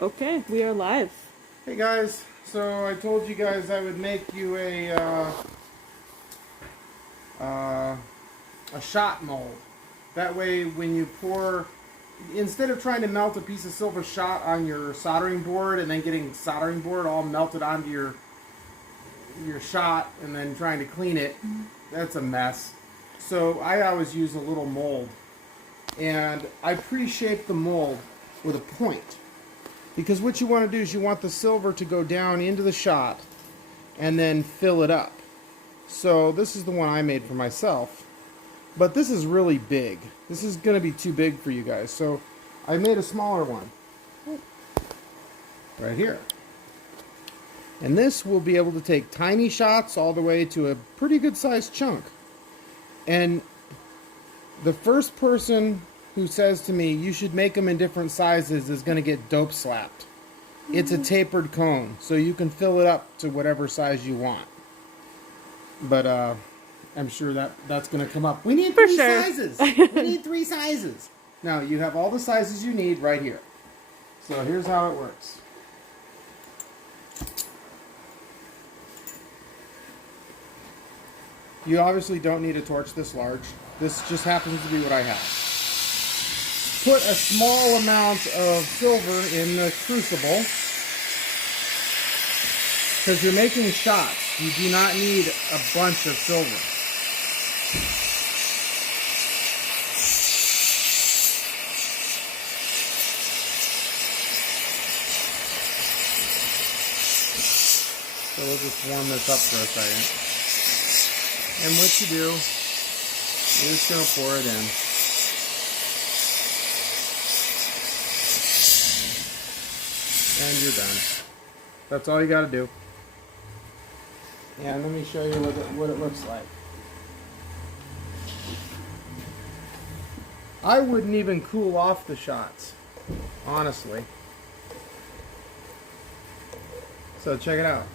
Okay, we are live. Hey guys, so I told you guys I would make you a shot mold. That way when you pour, instead of trying to melt a piece of silver shot on your soldering board and then getting soldering board all melted onto your shot and then trying to clean it, that's a mess. So I always use a little mold. And I pre-shape the mold with a point. Because what you want to do is you want the silver to go down into the shot and then fill it up. So this is the one I made for myself. But this is really big. This is going to be too big for you guys. So I made a smaller one. Right here. And this will be able to take tiny shots all the way to a pretty good sized chunk. And the first person who says to me, you should make them in different sizes, is going to get dope slapped. It's a tapered cone, so you can fill it up to whatever size you want. But I'm sure that's going to come up. We need three sizes. We need 3 sizes. Now, you have all the sizes you need right here. So here's how it works. You obviously don't need a torch this large. This just happens to be what I have. Put a small amount of silver in the crucible because you're making shots. You do not need a bunch of silver. So we'll just warm this up for a second. And what you do, you're just going to pour it in. And you're done. That's all you got to do. And let me show you what it looks like. I wouldn't even cool off the shots, honestly. So check it out.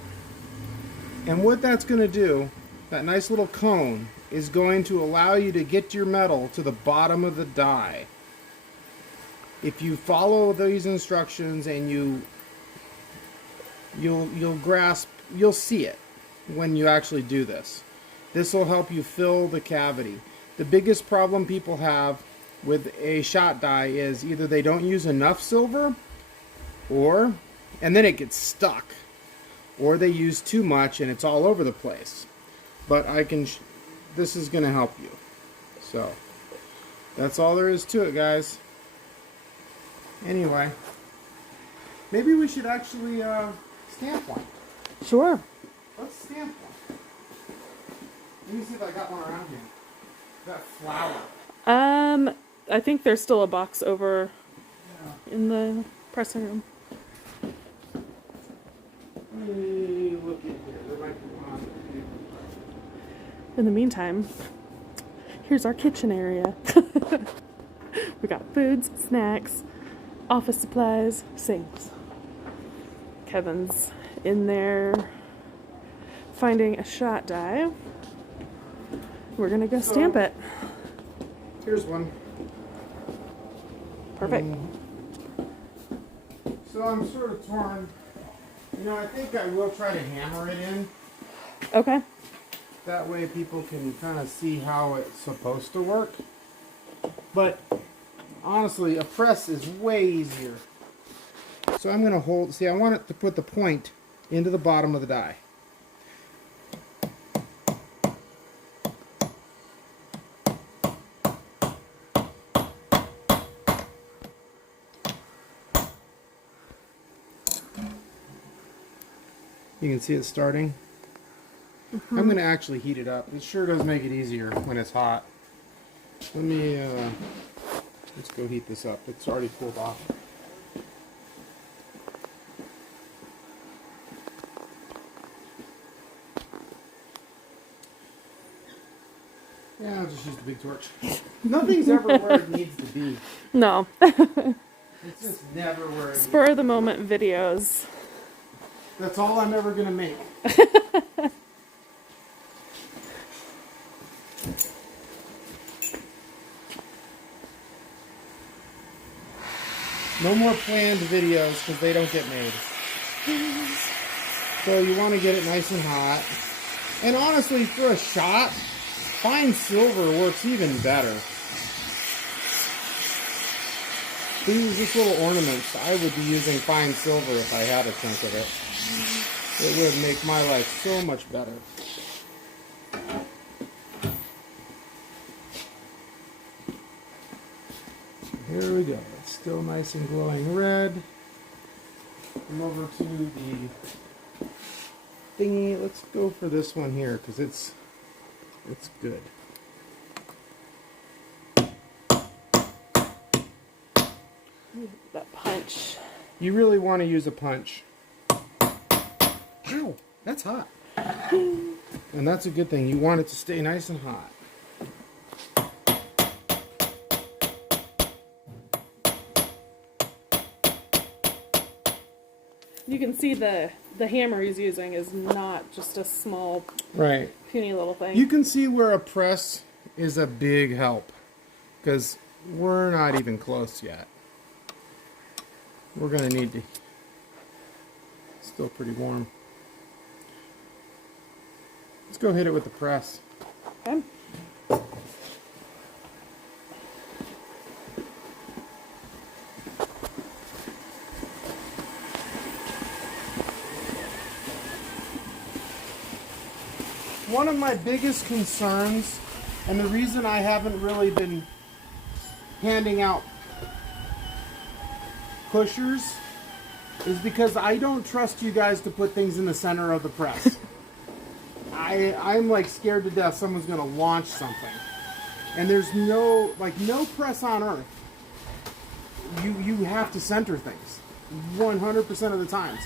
And what that's going to do, that nice little cone, is going to allow you to get your metal to the bottom of the die. If you follow these instructions and you'll grasp, you'll see it when you actually do this. This will help you fill the cavity. The biggest problem people have with a shot die is either they don't use enough silver, and then it gets stuck, or they use too much and it's all over the place. But this is going to help you. So that's all there is to it, guys. Anyway, maybe we should actually stamp one. Sure. Let's stamp one. Let me see if I got one around here. That flour. I think there's still a box over in the pressing room. Let me look in here. There might be one on the table. In the meantime, here's our kitchen area. We got foods, snacks, office supplies, sinks. Kevin's in there finding a shot die. We're gonna go stamp it. Here's one. Perfect. So I'm sort of torn. You know, I think I will try to hammer it in. Okay. That way people can kind of see how it's supposed to work. But honestly, a press is way easier. So I'm going to I want it to put the point into the bottom of the die. You can see it starting. Mm-hmm. I'm going to actually heat it up. It sure does make it easier when it's hot. Let me, let's go heat this up. It's already cooled off. Yeah, I'll just use the big torch. Nothing's ever where it needs to be. No. It's just never where it Spur of the moment videos. That's all I'm ever going to make. No more planned videos because they don't get made. So you want to get it nice and hot. And honestly, for a shot, fine silver works even better. These are just little ornaments. I would be using fine silver if I had a chunk of it. It would make my life so much better. Here we go. It's still nice and glowing red. Come over to the thingy. Let's go for this one here because it's good. That punch. You really want to use a punch. Ow, that's hot. And that's a good thing. You want it to stay nice and hot. You can see the hammer he's using is not just a small, right, puny little thing. You can see where a press is a big help because we're not even close yet. We're going to need to... Still pretty warm. Let's go hit it with the press. Okay. One of my biggest concerns, and the reason I haven't really been handing out pushers, is because I don't trust you guys to put things in the center of the press. I'm like scared to death someone's gonna launch something. And there's no press on earth. You have to center things 100% of the times.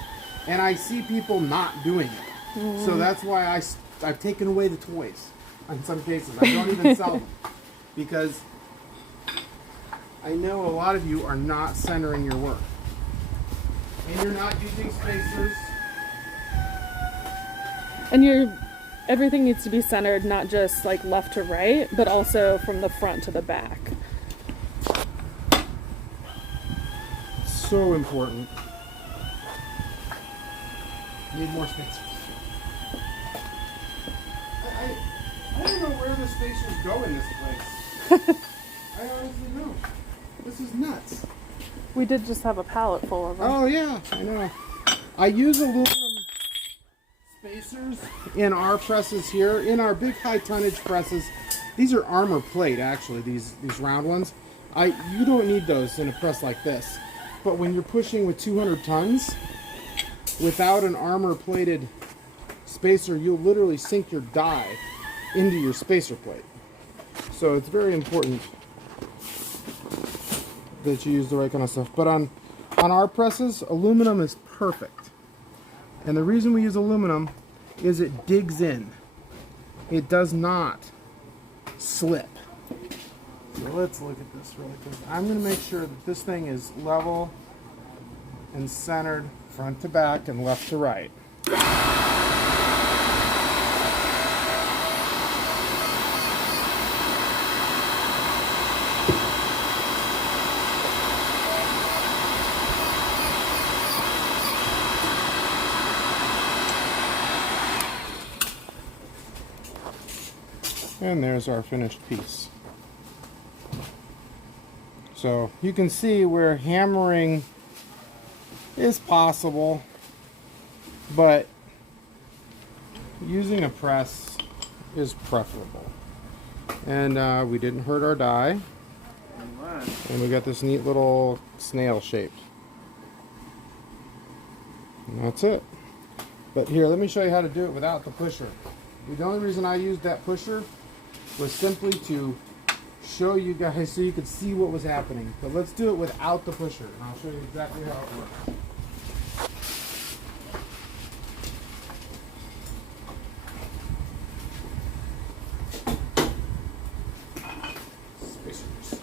And I see people not doing it. Mm-hmm. So that's why I've taken away the toys in some cases. I don't even sell them because I know a lot of you are not centering your work. And you're not using spacers. And everything needs to be centered, not just like left to right, but also from the front to the back. So important. Need more spacers. I don't know where the spacers go in this place. I honestly don't. This is nuts. We did just have a pallet full of them. Oh yeah, I know. I use aluminum spacers in our presses here. In our big high tonnage presses, these are armor plate actually, these round ones. You don't need those in a press like this. But when you're pushing with 200 tons, without an armor plated spacer, you'll literally sink your die into your spacer plate. So it's very important that you use the right kind of stuff. But on our presses, aluminum is perfect. And the reason we use aluminum is it digs in. It does not slip. So let's look at this really quick. I'm going to make sure that this thing is level and centered front to back and left to right. And there's our finished piece. So you can see where hammering is possible, but using a press is preferable. And we didn't hurt our die. And we got this neat little snail shape. And that's it. But here, let me show you how to do it without the pusher. The only reason I used that pusher was simply to show you guys so you could see what was happening. But let's do it without the pusher, and I'll show you exactly how it works. Spacers.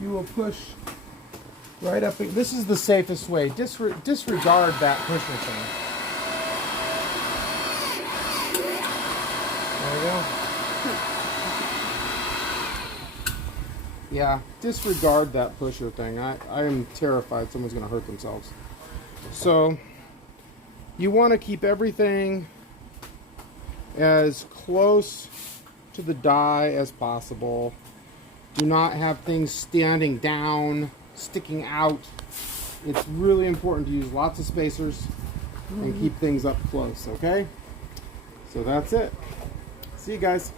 You will push right up. This is the safest way. Disregard that pusher thing. Yeah, disregard that pusher thing. I am terrified someone's going to hurt themselves. So, you want to keep everything as close to the die as possible. Do not have things standing down, sticking out. It's really important to use lots of spacers and keep things up close, okay? So that's it. See you guys.